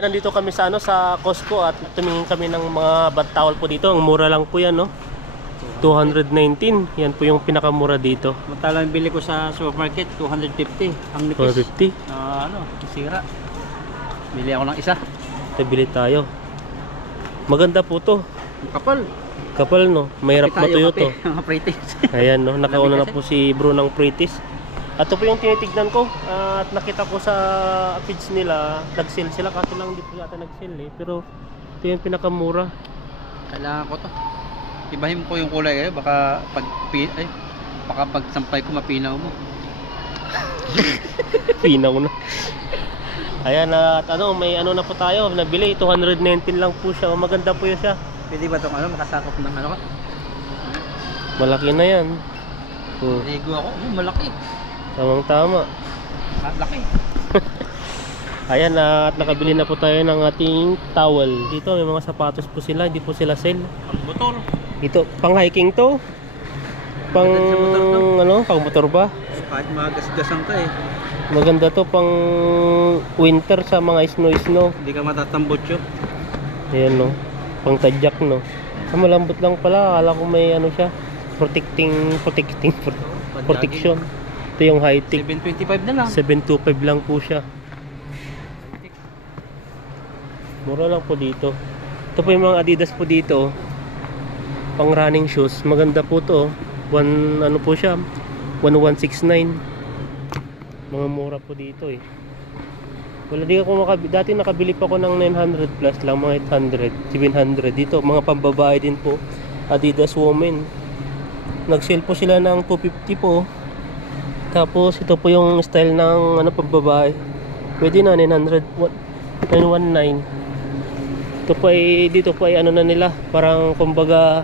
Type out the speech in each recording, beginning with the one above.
Nandito kami sa sa Costco at tumingin kami ng mga bath towel po dito. Ang mura lang po yan, no? 219. Yan po yung pinakamura dito. Matalang bili ko sa supermarket, 250. Ang nipis. 250. Sira. Bili ako ng isa. Ito, bili tayo. Maganda po to. Kapal. Kapal, no? Mahirap matuyo to. Mga pretty. Ayan, no? Nakauna na po si bro ng Pritis. At ito po yung tinitignan ko. At nakita ko sa page nila, nag-sale sila. Kaso lang hindi po yata nag-sale eh. Pero ito yung pinakamura. Kailangan ko to. Ibahin ko yung kulay kayo. Baka pag sampay ko mapinaw mo. Pinaw na. Ayan, at may ano na po tayo. Nabili, 219 lang po siya. Maganda po yun siya. Pwede ba itong makasakop ng ano ka? Malaki na yan. Ligo ako. Malaki. Tamang tama. Malaki. Ayan, at nakabili na po tayo ng ating towel. Dito may mga sapatos po sila, hindi po sila sale. Ang motor. Dito, pang hiking to. Pang pang motor ba? Kahit magasgasan ka eh. Maganda to pang winter sa mga snow. Hindi ka matatambot yun. Ayan, no. Pang tadyak, no. Malambot lang pala. Akala ko may siya. Protection. Ito yung high-tech. 725 na lang. 725 lang po siya. Mura lang po dito. Ito po yung mga Adidas po dito. Pang running shoes. Maganda po to. Po siya. 1169. Mga mura po dito eh. Wala di ako dati nakabili pa ako ng 900 plus lang, mga 800, 700 dito, mga pambabae din po. Adidas Women. Nag-sale po sila ng 250 po. Tapos ito po yung style ng pambabae. Pwede na 919. Ito po ay dito po ay na nila, parang kumbaga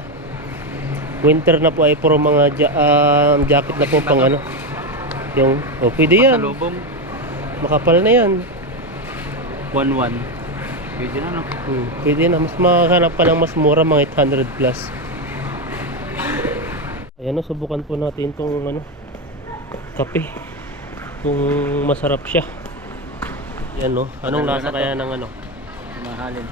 winter na po ay puro mga jacket na po pang yung pwede yan. Pasalubong. Makapal na yan. 1-1. Pwede na, no? Pwede na. Mas makahanap pa ng mas mura, mga 800 plus. Ayan, subukan po natin itong kape. Kung masarap siya. Ayan, no? Anong lasa kaya ng Mahalin.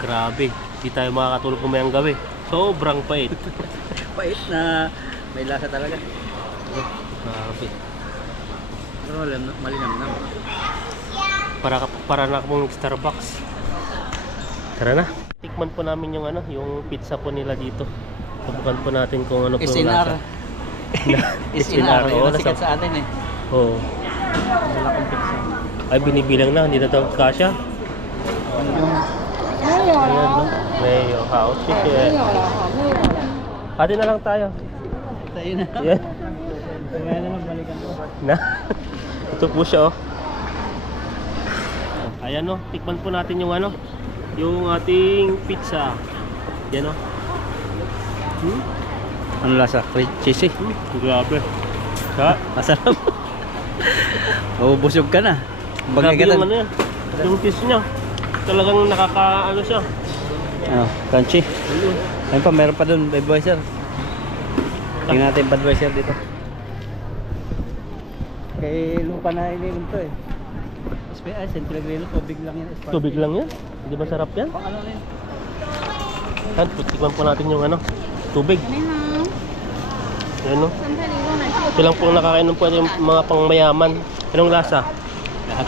Grabe. Di tayo makakatulog kumayang gabi. Sobrang pait. Pait na may lasa talaga. Grabe. Pero malinamnam. Para na akong Starbucks. Tara na. Tikman po namin yung pizza po nila dito. Subukan po natin kung ano po yung lasa. SNR. Yung sikat sa atin eh. Oo. Malaking pizza. Ay, binibilang na. Hindi na ito kasha. Ayan, no? Mayo. House. Ate na lang tayo. Tayo na. Yan. Kaya na lang balikan ko. Na. Ito po siya, oh. Ayan, no. Tikman po natin yung yung ating pizza. Yan, oh. Ano lasa? Cheesy? Grabe. Masarap. Busog ka na. Grabe yung yan. Yung cheese niya. Talagang siya. Crunchy. Ayun pa, meron pa dun, Budweiser. Tingnan natin Budweiser dito. Kay lupa na ininom to eh. Central Grelo, tubig lang yan. Tubig lang yan? Hindi ba sarap yan? Pang ano rin? Tikman po natin yung tubig. Yan, no? Ito lang po nakakainom po yung mga pangmayaman. Anong lasa?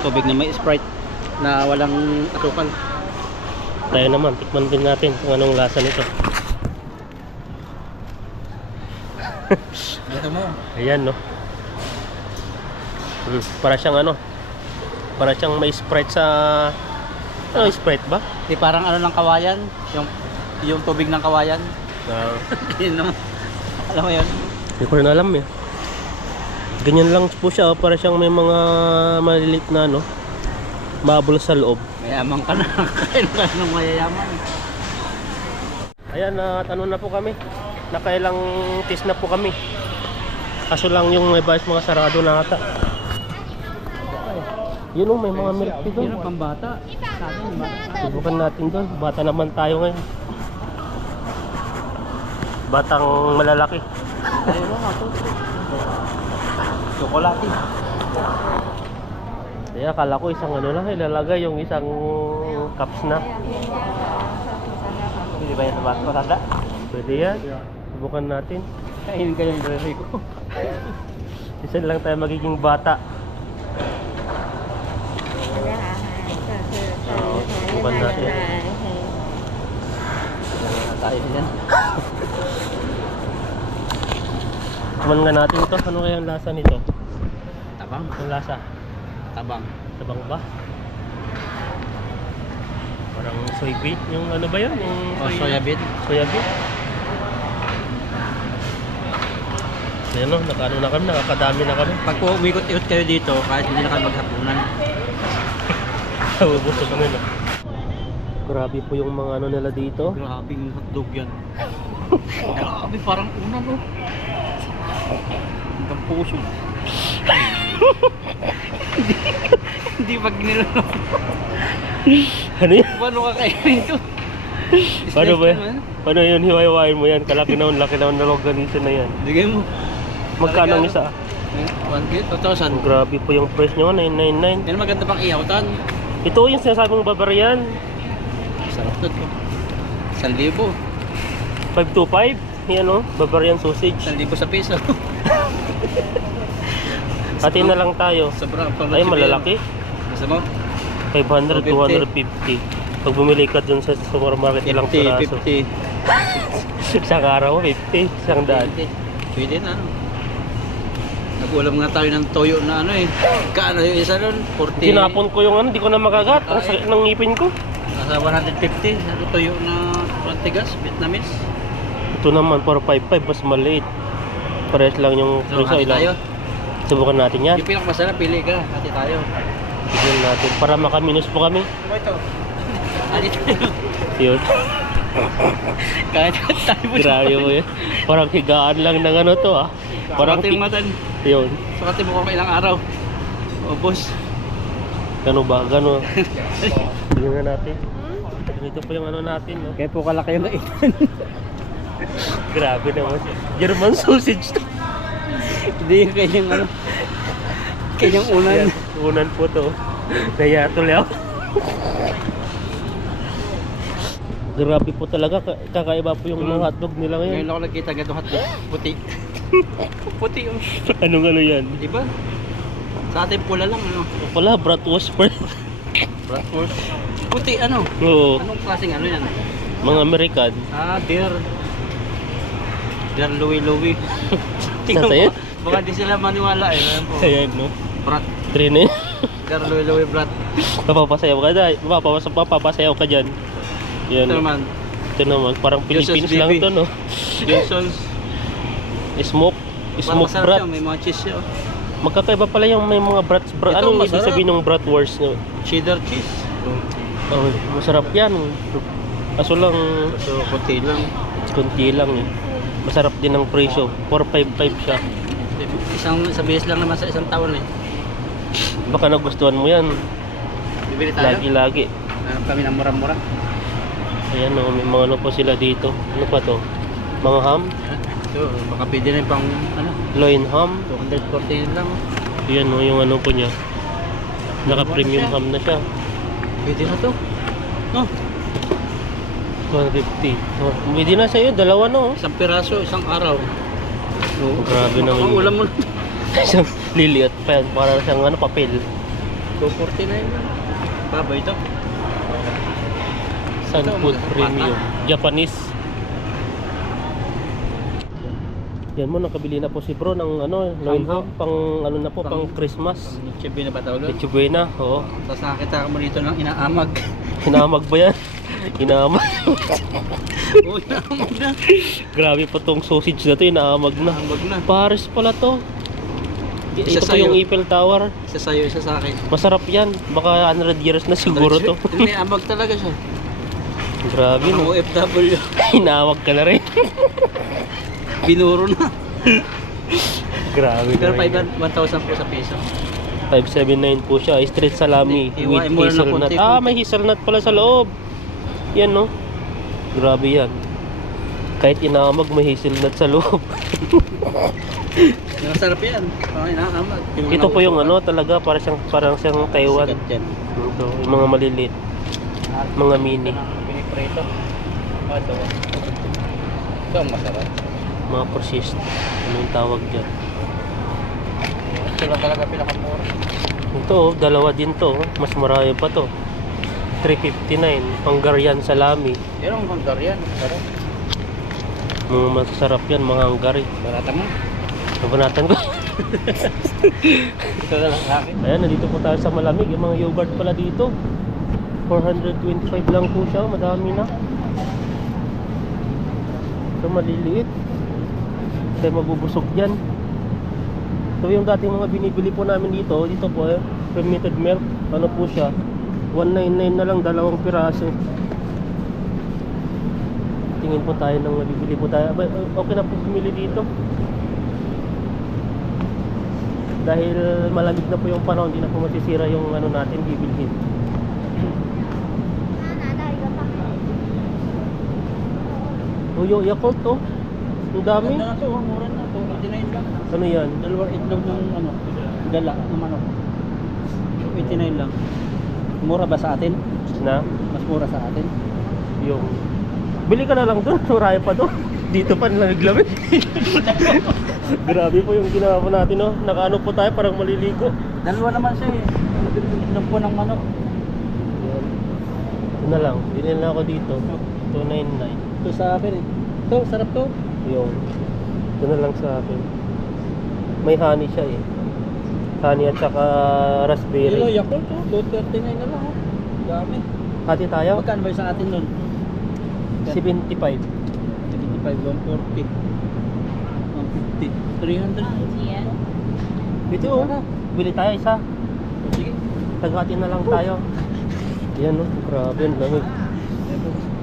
Tubig na may Sprite na walang asukal. Tayo naman, tikman din natin kung anong lasa nito. Ito mo. Ayan, no? Para siyang para siyang may Sprite sa Sprite ba? Parang ng kawayan, yung tubig ng kawayan. Yun, alam mo yun? Hindi ko rin alam eh. Ganyan lang po siya, para siyang may mga maliliit na bubble sa loob. Mayaman ka na, kain ka ng mayayaman. Ayan, at na po kami. Nakailang test na po kami. Kaso lang yung may bias mga sarado na ata. Yun, may mga milk tea doon. Yun ang pambata. Subukan natin doon. Bata naman tayo ngayon. Batang malalaki. Ayun nga to. Chocolate. Ay, akala ko isang ano lang, ilalagay yung isang cups na. Hindi ba yan sa baso? Matanda? Pwede yan. Subukan natin. Kainin ka yung delivery ko. Isa lang tayo magiging bata. Oo, subukan natin. Tayo din. Kuman nga natin to. Ano kaya ang lasa nito? Tabang? Ang lasa? Tabang. Tabang ba? Parang soybean. Yung ano ba yun? Yung Soya bean. soya bean. Ayan o, nakaano na kami, nakakadami na kami. Pag po umikot-ikot kayo dito, kahit hindi na kayo maghapunan. Ubusog kami na. Grabe po yung mga ano nila dito. Grabe yung hotdog yan. Grabe, parang unan oh. Hanggang puso. Hindi pag nilolok. Ano yun? Paano kakainin ito? Paano ba? Paano yun? Hiwa-hiwain mo yan. Laki na ng longganisa na yan. Bigay mo. Magkano ang isa? 1,000. Grabe po yung price nyo, 999. Yan maganda pang ihaw-tan. Ito yung sinasabi mong barbarian. Sarap to. 1,000. 525. Yan o, barbarian sausage. 1,000 sa piso. Atin na lang tayo. Sobrang pang Ay, malalaki. Gusto mo? 500, 250. Pag bumili ka dun sa supermarket, ilang piraso. 50. Isang araw, 50. Isang daan. Pwede na. Nag-ulam nga tayo ng toyo na ano eh. Kaano yung isa nun? 40. Tinapon ko yung ano, di ko na makagat. Ang sakit ng ngipin ko. Nasa 150. Ano toyo na tigas, Vietnamese. Ito naman, 455, mas maliit. Parehas lang yung So, presyo. hati tayo. Subukan natin yan. Yung pinakamasarap, pili ka. Hati tayo. Tignan natin. Para makaminus po kami. Ano ito? Hati tayo. Yun. Kahit tayo mo. Grabe mo yun. Parang higaan lang ng ano to ah. Parang Sukatin mo matan. Yun. Sukatin mo kung ilang araw. O boss. Gano ba? Gano? Tignan nga natin. Ito po yung ano natin. No? Kaya po kalaki yung kaitan. Grabe naman. German sausage to. Hindi yung kanyang ano. Kanyang unan. Yan, unan po to. Kaya tuloy ako. Grabe po talaga. Kakaiba po yung mga hotdog nila Ngayon ngayon. ako nagkita ganito hotdog. Puti. Puti yung. Anong ano yan? Diba? Sa atin pula lang ano. Wala, bratwurst pa. Bratwurst. Puti ano? Oo. Anong klaseng ano yan? Mga American. Dear. Dear Louie Louie. Sasaya? Baka di sila maniwala eh. Ayan po. Ayan no. Brat. Trine. Dear Louie Louie Brat. Mapapasayaw ka dahil. Mapapasayaw ka dyan. Yan. Ito naman. Ito naman. Parang Philippines Johnson's lang Baby. to no. Johnson's. Smoke. Parang Smoke masarap brat. siya. May mga cheese siya. Oh. Magkakaiba pala yung may mga brats. Ito, Anong ibig masarap. sabihin ng bratwurst? No? Cheddar cheese. Oh, masarap yan. Kaso lang, So, konti lang. kunti lang eh. Masarap din ang presyo. 455 siya. Sa base lang naman sa isang taon eh. Baka nagustuhan mo yan. Bibili tayo. Lagi-lagi. Hanap kami ng mura-mura. Ayan o, may mga ano po sila dito. Ano pa to? Mga ham? So, baka pwede na yung pang ano, Loin ham? 240 lang. Ayan o, yung ano po niya. Naka-premium ham na siya. Pwede na to. No, 150. Oh, pwede na sa'yo, dalawa no. isang piraso, isang araw. No, Grabe naman yun. ulam mo na. Isang liliit pa yan. Para siyang ano, papel. 249 lang. Baba ito. Sun Ito, Food mga Premium. Japanese. Yan mo, nakabili na po si bro ng ano, loin ham. Pang ano na po, pang Christmas. Chibi na ba tawag? Leche buena, oo. Tapos nakakita mo dito ng inaamag. Hinamag ba yan? Hinamag. Oo, inaamag na. Grabe po tong sausage na to, inaamag na. Inaamag na. Paris pala to. Isa Ito po sa'yo. yung Eiffel Tower. Isa sa'yo, isa sa akin. Masarap yan. Baka 100 years na siguro to. Hindi, amag talaga siya. Grabe Ang no. OFW. Hinamag ka na rin. Binuro na. Grabe Pero na rin. 1,000 po sa piso. 579 po siya. Street salami Hindi, with iwain mo lang ng hazelnut. konti, Ah, konti. may hazelnut pala sa loob. Yan no. Grabe yan. Kahit inamag, may hazelnut sa loob. Masarap yan. Okay, nakakamag. Ito po yung ano talaga, parang siyang Taiwan. Sikat yan. Ito, yung mga maliliit, mga mini, Piniprito. Ito. Ito ang masarap. mga persist. Ano yung tawag dyan? Ito lang talaga pinakamura. Ito, dalawa din to. Mas marami pa to. 359. Hungarian salami. Yan ang Hungarian. Sarap. Mga masarap yan, mga Hungary. Barata mo. Nabanatan ko. Ito na lang sa akin. Ayan, nandito po tayo sa malamig. Yung mga yogurt pala dito. 425 lang po siya. Madami na. Ito maliliit. Kaya mabubusog yan. So yung dating mga binibili po namin dito po fermented milk, ano po siya, 199 na lang, 2 piraso. Tingin po tayo ng mabibili po tayo. Okay na po bumili dito. Dahil malamig na po yung panahon, hindi na po masisira yung ano natin bibilhin. Oh, yung Yakult to. Ang dami. Ganda na ito. Mura na ito. 89 lang. Ano yan? Dalawang itlog ng ano, gala ng manok. 89 lang. Mura ba sa atin? Na? Mas mura sa atin. Yung bili ka na lang doon, marami pa doon. Dito pa nalaglamig. Grabe po yung ginawa po natin, no? Nakaano po tayo, parang maliligo. Dalawa naman siya eh. Itlog po ng manok. Yan. Ito na lang, bilhin na ako dito. 299. Ito sa akin eh. Ito, sarap to. Yung ito na lang sa akin. May honey siya eh. Honey at saka Hello, raspberry. Yakult to. 239 na lang oh. Dami. Hati tayo? Magkano ba yung sa atin nun? 75. 75, 140. 150. 300. Ito oh. Bili tayo isa. Sige. Tagatin na lang tayo. Yan oh, grabe ang lamig.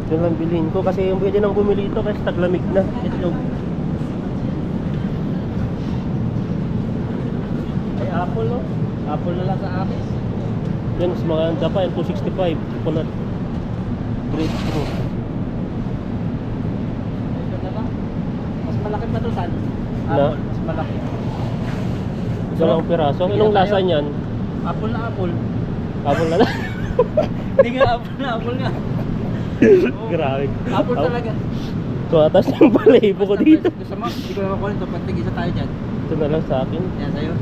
Yun lang bilhin ko kasi yung pwede nang bumili ito kasi taglamig na. Itlog. Ay, apple no? Apple na lang sa akin. Yan, mas maganda pa, yung 265. Coconut. Grapefruit. Ito na lang. Mas malaki pa to saan? Na? Apple, mas malaki. Dalawang piraso. Bigyan Anong tayo. lasa niyan? Apple na apple. Apple na lang. Hindi nga apple na apple nga. Grabe. Apple talaga. So, atas ng balahibo ko dito. Gusto mo? Hindi ko naman kunin ito. Pagtigisa tayo dyan. Ito na lang sa akin. Yan sa'yo.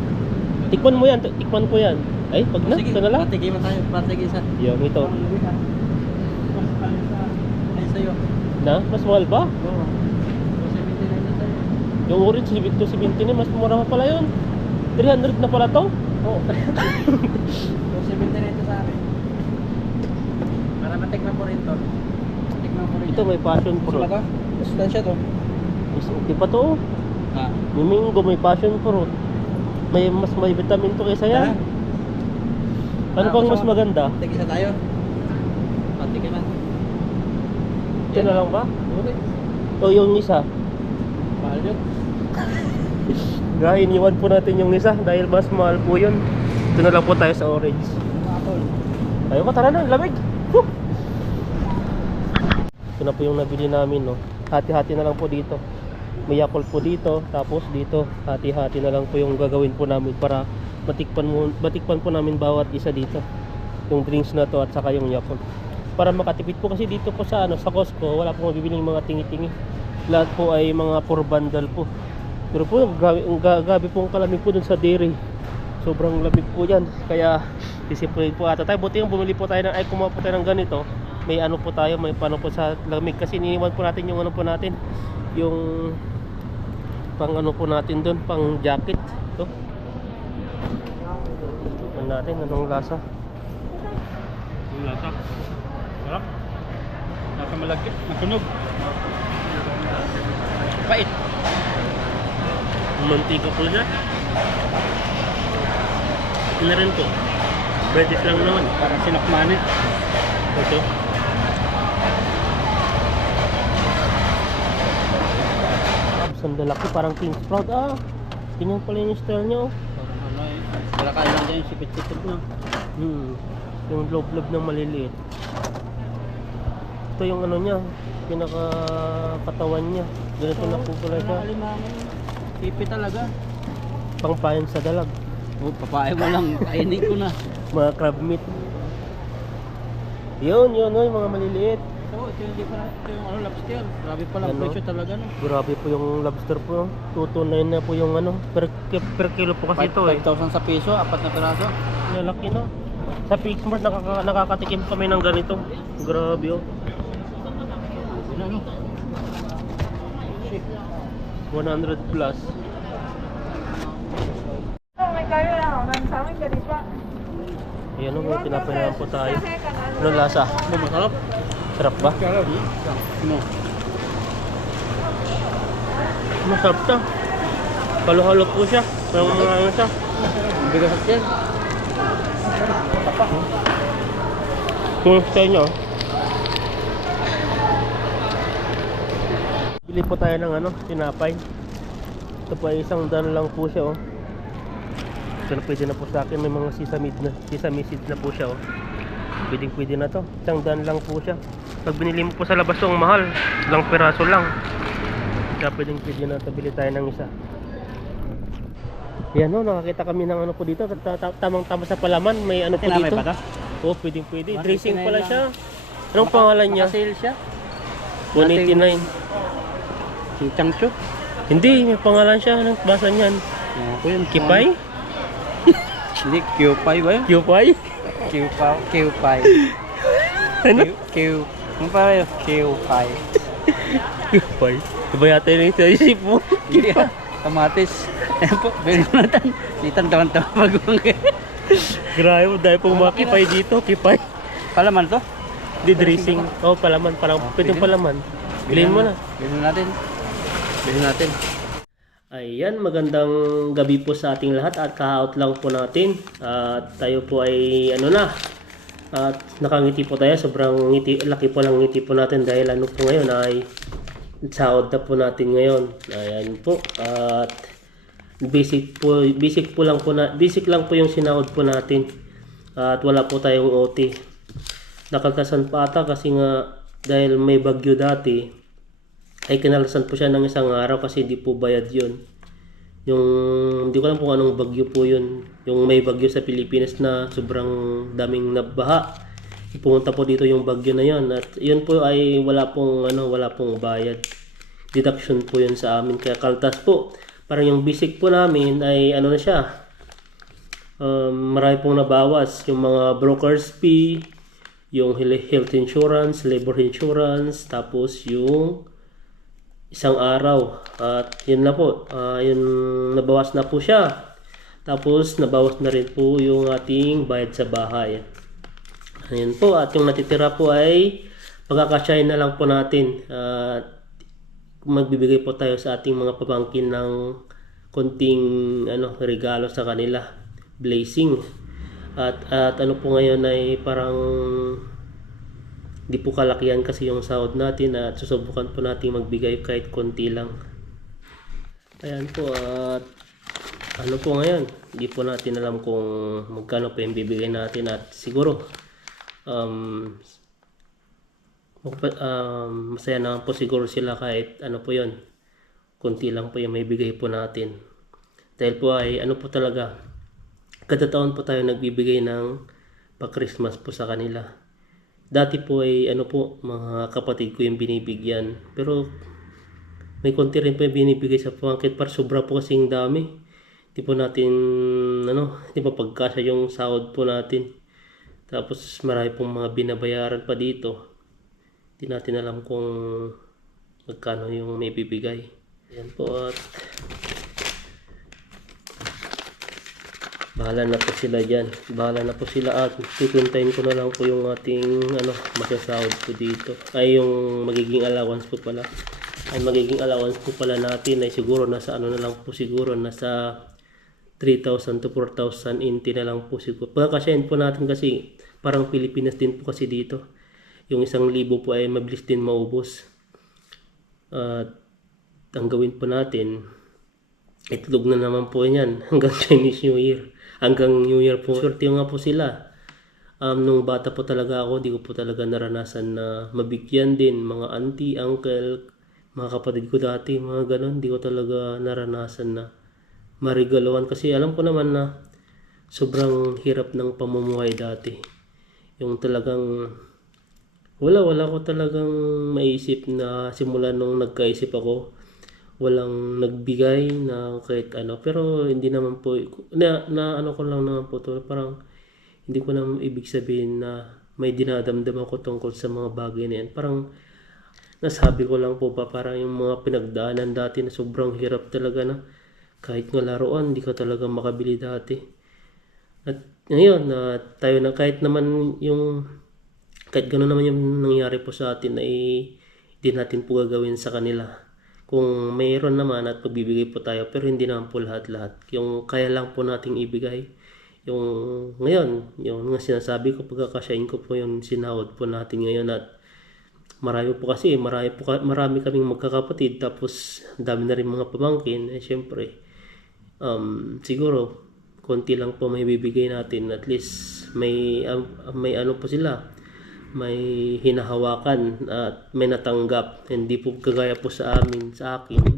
Tikman mo yan. Tikman ko yan. Ay, pag na. Sige, Ito na lang. patigiman tayo. Patigisa. Yan, ito. Ay, sa'yo. Na? Mas mahal ba? Oo. 279 na sa'yo. Yung orange, 270 na. Mas mura pa pala yun. 300 na pala to. Oo. 279 ito sa akin. Para matikman ko rin to. Tikman ko rin. Ito may passion Gusto fruit. ba to? Sustansya to. Mas okay pa to. Ha? May mango, may passion fruit. May vitamin to kaysa yan. Ano bang mas maganda? Tigisa tayo. Patigiman. Ito na lang ba? Okay. O yung isa? Mahal yun. Dahil iniwan po natin yung isa dahil mas mahal po yun. Ito na lang po tayo sa orange. Apple. Ayoko, tara na, lamig. Woo! Ito na po yung nabili namin, no. Hati-hati na lang po dito. May Yakult po dito, tapos dito hati-hati na lang po yung gagawin po namin para matikpan po namin bawat isa dito. Yung drinks na to at saka yung Yakult. Para makatipid po kasi dito po sa sa Costco, wala pong mabibiling mga tingi-tingi. Lahat po ay mga for bundle po. Pero po, gabi pong kalamig po dun sa dairy. Sobrang lamig po yan. Kaya disipline po ata tayo. Buti yung bumili po tayo ay kumuha po tayo ng ganito. May ano po tayo, may pano po sa lamig. Kasi iniwan po natin yung ano po natin. Yung pang ano po natin dun, pang jacket. Ito. Tignan natin anong lasa. Yung lasa. Sarap. Nasa malagkit. Nasunog. Pait. Mantika po siya. Ano rin po. Breaded lang naman. Parang sinakmane. Ito. Sandalaki parang king sprout. Tingnan pala yung style nyo. Ano eh. Kalakain lang dyan yung sipit-sipit na. Yung loob-loob ng maliliit. Ito yung ano niya, pinaka katawan niya. Ganito na po pala siya. Alimango. Sipi talaga. Pangpain sa dalag. Oh, papae mo lang. Kainin ko na. Mga crab meat. Yun, oy, mga maliliit. So, ito yung different. Ito yung ano, lobster. Grabe pala ang Ano? presyo talaga, no? Grabe po yung lobster po. 229 na po yung ano, per kilo po kasi ito eh. 5,000 sa piso, 4 na piraso. Lalaki no. Sa Pixmart nakakatikim kami ng ganito. Grabe oh. Yun ano? 100 plus. Ayan o, may pinapayahan po tayo. Anong lasa? Masarap. Sarap ba? No. Masarap siya. Halo-halo po siya. Parang mga ano siya. Bigas at yan. Kung sa inyo. Bili po tayo ng ano, tinapay. Ito po ay isang daan lang po siya oh. Ito na pwede na po sa akin, may mga sesame seeds na po siya oh. Pwede na to. Isang daan lang po siya. Pag binili mo po sa labas ang mahal, ilang piraso lang. Kaya pwede na to, bili tayo ng isa. Yan oh, nakakita kami ng ano po dito, tamang-tama sa palaman, may ano po Tinamay dito. ba to? Oh, pwede. 189 Dressing pala lang. siya. Anong pangalan niya? Naka-sale siya. 189. Si Changchu. Hindi, may pangalan siya. Anong basa niyan? Ako yun. Kipay? Hindi, Q-Pay ba yun? Kipay? Q-Pay. Ano? Ano pa yun? Q-Pay. Kipay? Diba yata yun yung sa isip mo? Hindi ah. Kamatis. Ayan po, bilhin mo natin. Sitan taman-taman pag-uwang Grabe mo, dahil pong mga kipay dito. Kipay? Palaman to? Di dressing. Oh, palaman. Pwedeng palaman. Bilhin mo na. Bilhin natin. Ayan, magandang gabi po sa ating lahat at ka-out lang po natin. At tayo po ay ano na. At nakangiti po tayo. Sobrang laki po lang ngiti po natin dahil ano po ngayon ay sahod na po natin ngayon. Ayan po. At basic lang po yung sinahod po natin. At wala po tayong OT. Nakaltasan pa ata kasi nga dahil may bagyo dati ay kinalasan po siya ng isang araw kasi di po bayad yun. Yung hindi ko alam kung anong bagyo po yun. Yung may bagyo sa Pilipinas na sobrang daming nabaha. Pumunta po dito yung bagyo na yun at yun po ay wala pong bayad. Deduction po yun sa amin kaya kaltas po. Parang yung basic po namin ay ano na siya. Marami pong nabawas yung mga broker's fee, yung health insurance, labor insurance, tapos yung isang araw at yun na po, yun nabawas na po siya. Tapos nabawas na rin po yung ating bayad sa bahay. Ayun po, at yung natitira po ay pagkakasyahin na lang po natin at magbibigay po tayo sa ating mga pamangkin ng konting regalo sa kanila, blessing. At ano po ngayon ay parang di po kalakihan kasi yung sahod natin at susubukan po natin magbigay kahit konti lang. Ayan po, at ano po ngayon, di po natin alam kung magkano po yung bibigay natin at siguro masaya naman po siguro sila kahit ano po yun, konti lang po yung may bigay po natin. Dahil po ay ano po talaga, kada taon po tayo nagbibigay ng pa-Christmas po sa kanila. Dati po ay mga kapatid ko yung binibigyan. Pero may konti rin po yung binibigay sa pamangkin para sobra po kasing dami. Di po natin, di pa pagkasya yung sahod po natin. Tapos marami pong mga binabayaran pa dito. Di natin alam kung magkano yung may bibigay. Ayan po at bahala na po sila dyan. Bahala na po sila at titintayin ko na lang po yung ating masasahod po dito. Ay yung magiging allowance po pala. Ay magiging allowance po pala natin ay siguro nasa na lang po siguro nasa 3,000 to 4,000 inti na lang po siguro. Pagkakasyahin po natin kasi parang Pilipinas din po kasi dito. Yung 1,000 po ay mabilis din maubos. At ang gawin po natin, itlog na naman po yan hanggang Chinese New Year. Hanggang New Year po. Swerte nga po sila. Nung bata po talaga ako, di ko po talaga naranasan na mabigyan din mga auntie, uncle, mga kapatid ko dati, mga ganun, di ko talaga naranasan na marigaluhan kasi alam ko naman na sobrang hirap ng pamumuhay dati. Yung talagang wala ko talagang maisip na simula nung nagkaisip ako, walang nagbigay na kahit ano, pero hindi naman po na ano ko lang naman po to, parang hindi ko naman ibig sabihin na may dinadamdam ako tungkol sa mga bagay na yan. Parang nasabi ko lang po ba, parang yung mga pinagdaanan dati na sobrang hirap talaga na kahit nga laruan, hindi ka talaga makabili dati. At ngayon, na tayo na kahit naman yung, kahit gano'n naman yung nangyari po sa atin ay hindi natin po gagawin sa kanila. Kung mayroon naman at pagbibigay po tayo, pero hindi naman po lahat-lahat. Yung kaya lang po nating ibigay. Yung ngayon, yung nga sinasabi ko, pagkakasyahin ko po yung sinahod po natin ngayon at marami kaming magkakapatid tapos dami na rin mga pamangkin syempre siguro konti lang po may bibigay natin, at least may ano po sila, may hinahawakan at may natanggap. Hindi po kagaya po sa akin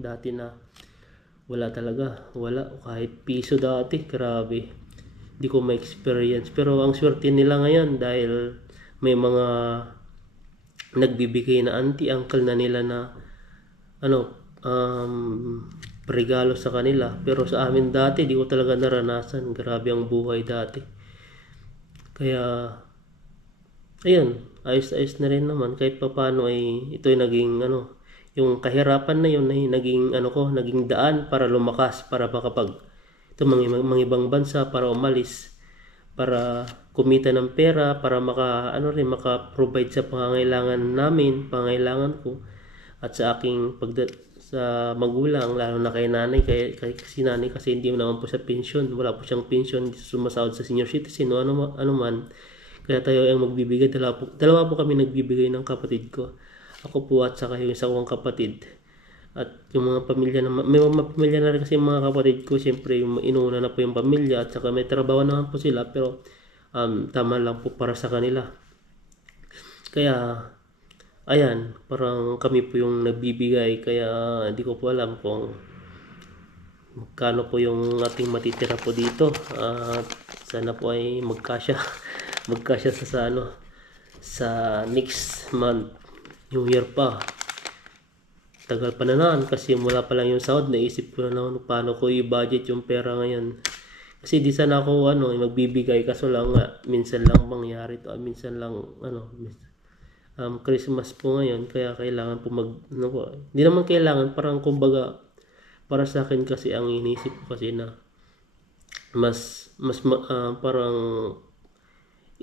dati na wala talaga, wala kahit piso dati, grabe, hindi ko ma-experience. Pero ang swerte nila ngayon dahil may mga nagbibigay na auntie, uncle na nila na regalo sa kanila. Pero sa amin dati, di ko talaga naranasan. Grabe ang buhay dati. Kaya, ayun, ayos-ayos na rin naman. Kahit paano ay ito'y naging yung kahirapan na yun ay naging daan para lumakas, para makapag ito mga ibang bansa, para umalis, para kumita ng pera, para maka-provide sa pangangailangan ko at sa aking sa magulang, lalo na kay nanay, kasi nanay kasi hindi naman po sa pension, wala po siyang pension, hindi sumasahod sa senior citizen o ano man. Kaya tayo ang magbibigay, dalawa po kami nagbibigay ng kapatid ko, ako po at saka yung isa kong kapatid. At yung mga pamilya naman, may mga pamilya na rin kasi yung mga kapatid ko, siyempre yung inuuna na po yung pamilya at saka may trabaho naman po sila, pero tama lang po para sa kanila. Kaya ayan, parang kami po yung nagbibigay, kaya hindi ko po alam kung magkano po yung ating matitira po dito. Sana po ay magkasya sa next month, New Year pa. Tagal pa na naman kasi mula pa lang yung sahod, naisip ko na naman paano ko i-budget yung pera ngayon. Kasi di sana ako magbibigay, kaso lang minsan lang mangyari to, minsan lang Christmas po ngayon, kaya kailangan po hindi naman kailangan, parang kumbaga para sa akin kasi ang inisip ko kasi na parang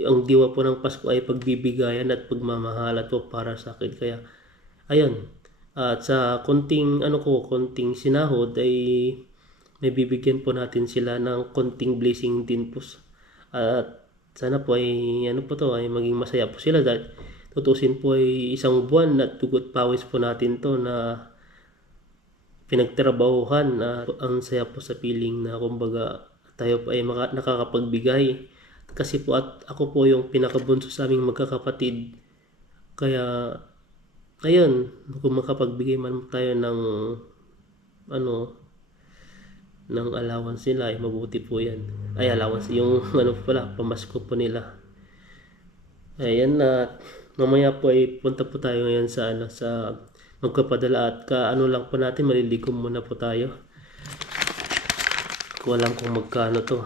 ang diwa po ng Pasko ay pagbibigayan at pagmamahalan po para sa akin. Kaya ayun, at sa konting sinahod ay may bibigyan po natin sila ng konting blessing din po. At sana po ay ay maging masaya po sila, dahil tutusin po ay isang buwan at dugot pawis po natin to na pinagtrabahuhan. Ang saya po sa feeling na kumbaga tayo po ay nakakapagbigay. Kasi po at ako po yung pinakabunso sa aming magkakapatid. Kaya ayun, kung makapagbigay man tayo ng ng allowance nila ay mabuti po yan. Ay, allowance, yung pamasko po nila. Ayan na, mamaya po ay punta po tayo ngayon sa magpapadala at lang po natin, malilikom muna po tayo. Walang kung magkano to.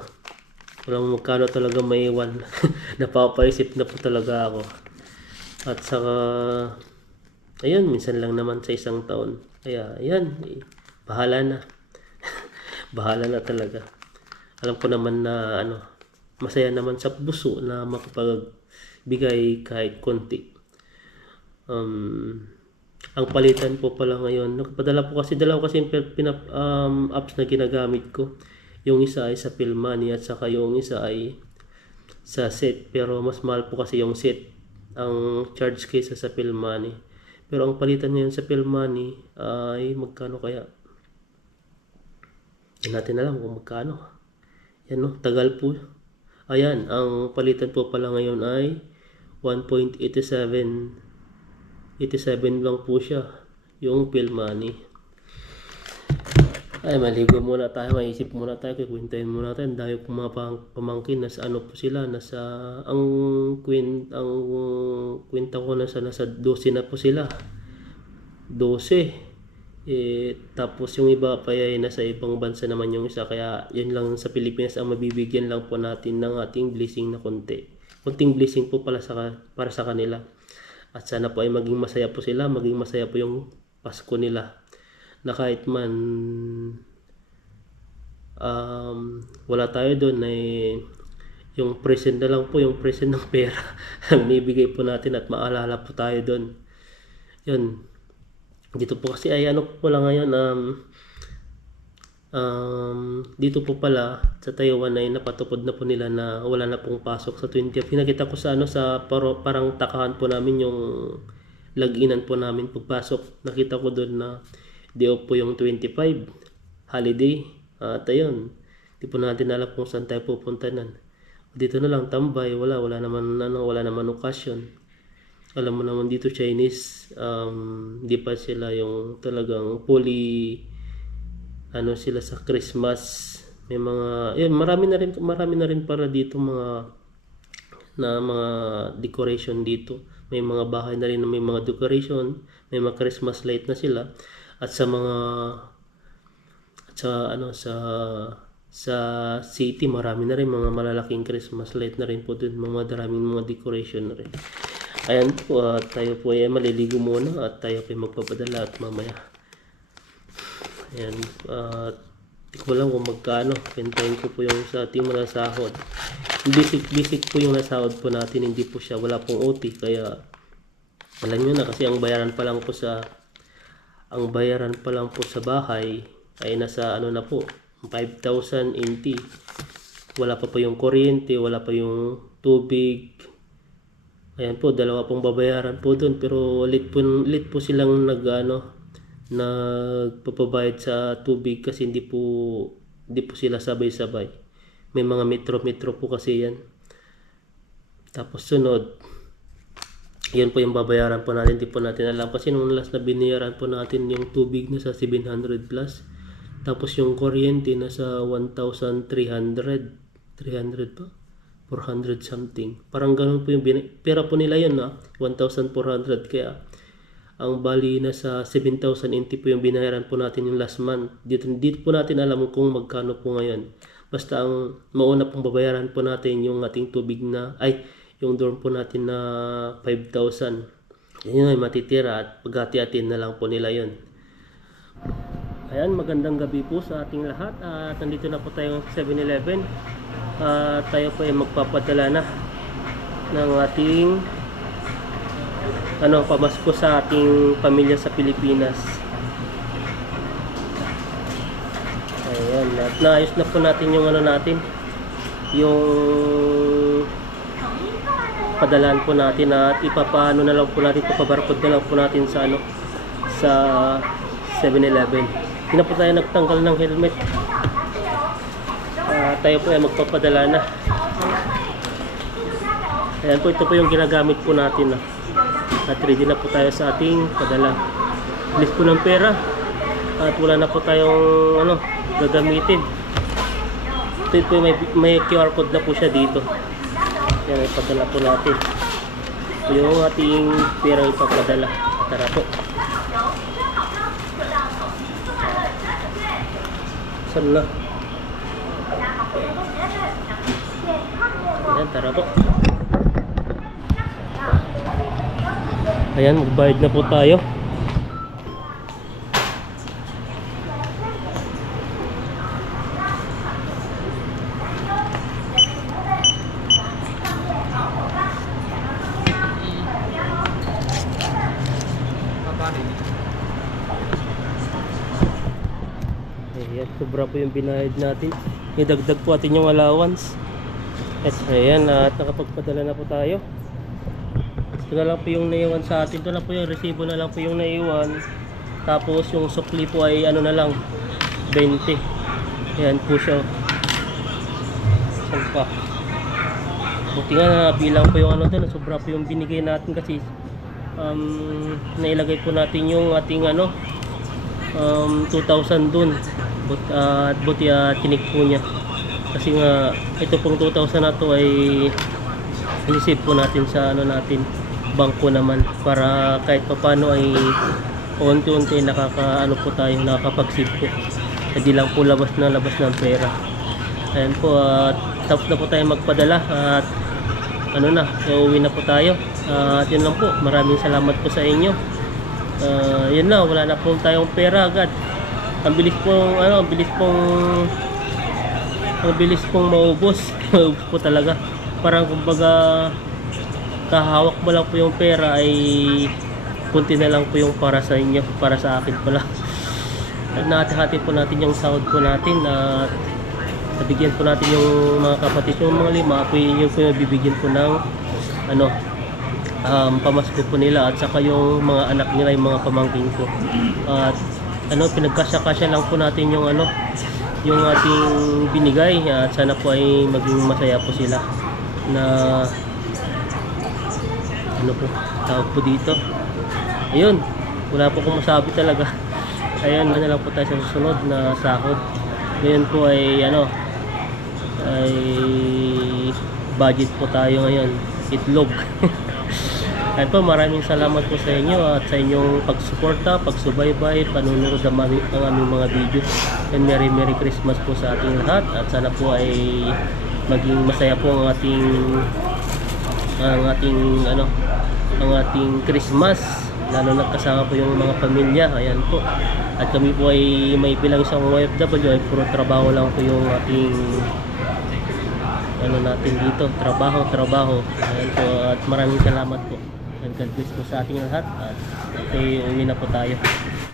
Walang magkano talaga may iwan. Napapaisip na po talaga ako. At saka ayun, minsan lang naman sa isang taon. Kaya ayan, bahala na. Bahala na talaga. Alam ko naman na masaya naman sa puso na makapagbigay kahit konti. Ang palitan po pala ngayon, dalawa kasi yung apps na ginagamit ko. Yung isa ay sa Philmoney at saka yung isa ay sa Set. Pero mas mahal po kasi yung Set ang charge kaysa sa Philmoney. Pero ang palitan ngayon sa Philmoney ay magkano kaya? Hindi natin alam kung magkano. Yan tagal po. Ayan, ang palitan po pala ngayon ay 1.87 lang po siya. yung bill money. Ay, maligo muna tayo, maisip muna tayo, kikwintahin muna tayo. Ang dami pong mga pamangkin, nasa ano po sila, nasa, ang kwenta ko nasa 12 na po sila. 12. Tapos yung iba pa ay nasa ibang bansa naman yung isa, kaya yun lang sa Pilipinas ang mabibigyan lang po natin ng ating blessing na konting blessing po para sa kanila. At sana po ay maging masaya po sila, maging masaya po yung Pasko nila, na kahit man wala tayo doon ay yung present na lang po, yung present ng pera ang ibigay po natin at maalala po tayo doon. Yun, dito po kasi ay ano po pala ngayon, dito po pala sa Taiwan ay napatupad na po nila na wala na pong pasok sa 20th. Pinakita ko sa parang takahan po namin yung laginan po namin pagpasok. Nakita ko doon na day off po yung 25 holiday. At ayun, di po natin alam kung saan tayo pupunta nan. Dito na lang tambay, wala naman okasyon. Alam mo naman dito Chinese, di pa sila yung talagang fully sila sa Christmas. May mga marami na rin para dito mga decoration dito. May mga bahay na rin na may mga decoration, may mga Christmas light na sila. At sa city marami na rin mga malalaking Christmas light na rin po doon, maraming mga decoration na rin. Ayan po, tayo po ay maliligo muna at tayo po ay magpapadala at mamaya. Ayan, di ko lang kung magkano, pintayin ko po yung sa ating mga sahod. Basic po yung nasahod po natin, hindi po siya, wala pong OT, kaya alam nyo na kasi ang bayaran pa lang po sa bahay ay nasa na po 5,000 NT. Wala pa po yung kuryente, wala pa yung tubig. Ayan po, dalawa pong babayaran po doon, pero late po silang nagpapabayad sa tubig kasi hindi po sila sabay-sabay. May mga metro po kasi yan. Tapos sunod, yan po yung babayaran po natin, hindi po natin alam kasi nung last na binayaran po natin yung tubig na sa 700 plus, tapos yung kuryente na sa 1,300 pa, 400 something, parang ganun po yung pera po nila yun 1,400, kaya ang bali na sa 7,000 NT po yung binayaran po natin yung last month. Dito po natin alam kung magkano po ngayon, basta ang mauna pong babayaran po natin yung ating tubig yung dorm po natin na 5,000. Yun ay matitira at paghati-hatiin na lang po nila yun. Ayan, magandang gabi po sa ating lahat. At nandito na po tayo sa 7-Eleven. Tayo po ay magpapadala na ng ating pamasko sa ating pamilya sa Pilipinas. Ayan, at naayos na po natin yung yung padalaan po natin at ipapaano na lang po natin, ipapabarcode na lang po natin sa 7-Eleven. Hindi na po tayo nagtanggal ng helmet. Tayo po ay magpapadala na. Ayan po, ito po yung ginagamit po natin at ready na po tayo sa ating padala. List po ng pera at wala na po tayong gagamitin. Ito po may QR code na po siya dito. Yan, ipadala po natin yung ating pera ipapadala. Tara po. Saan na? Ayan, tara po. Ayan, magbayad na po tayo. Ayan, sobra po yung binayad natin. Idagdag po atin yung allowance. Ayan, at nakapagpadala na po tayo. Ito na lang po yung naiwan sa atin. Ito na po yung resibo na lang po yung naiwan. Tapos yung sukli po ay na lang 20. Ayan po siya. Saan pa? Buti nga na bilang po yung doon. Sobra po yung binigay natin kasi nailagay po natin yung ating 2,000 dun. Buti tinik po niya. Kasi nga ito pong 2,000 na to ay i-save po natin sa natin, bangko naman, para kahit paano ay unti-unti po tayo, nakakapag-save po. Hindi lang po labas ng pera. Ayan po, tapos na po tayo magpadala at uuwi na po tayo. At yun lang po, maraming salamat po sa inyo. Yun na, wala na po tayong pera agad. Ang bilis pong maubos. Maubos po talaga. Parang kumbaga kahawak mo lang po yung pera ay kunti na lang po yung para sa inyo, para sa akin pala. Nahati-hati po natin yung sahod po natin at nabigyan po natin yung mga kapatid, yung mga 5 po yung bibigyan po ng pamasko po nila, at saka yung mga anak nila, yung mga pamangkin ko. At pinagkasya-kasya lang po natin yung yung ating binigay, at sana po ay maging masaya po sila na po tawag po dito. Ayun, wala po akong masabi talaga. Ayun, lang po tayo sa susunod na sahod. Ngayon po ay ay budget po tayo ngayon, itlog. Ayun po, maraming salamat po sa inyo at sa inyong pagsuporta, pagsubaybay, panunood ng aming mga video. And Merry Christmas po sa ating lahat, at sana po ay maging masaya po ang ating Christmas, lalo na kasama po yung mga pamilya. Ayan po, at kami po ay may bilang isang OFW ay puro trabaho lang po yung ating natin dito, trabaho. Ayan po, at maraming salamat po, and God bless po sa ating lahat, at uwi na po tayo.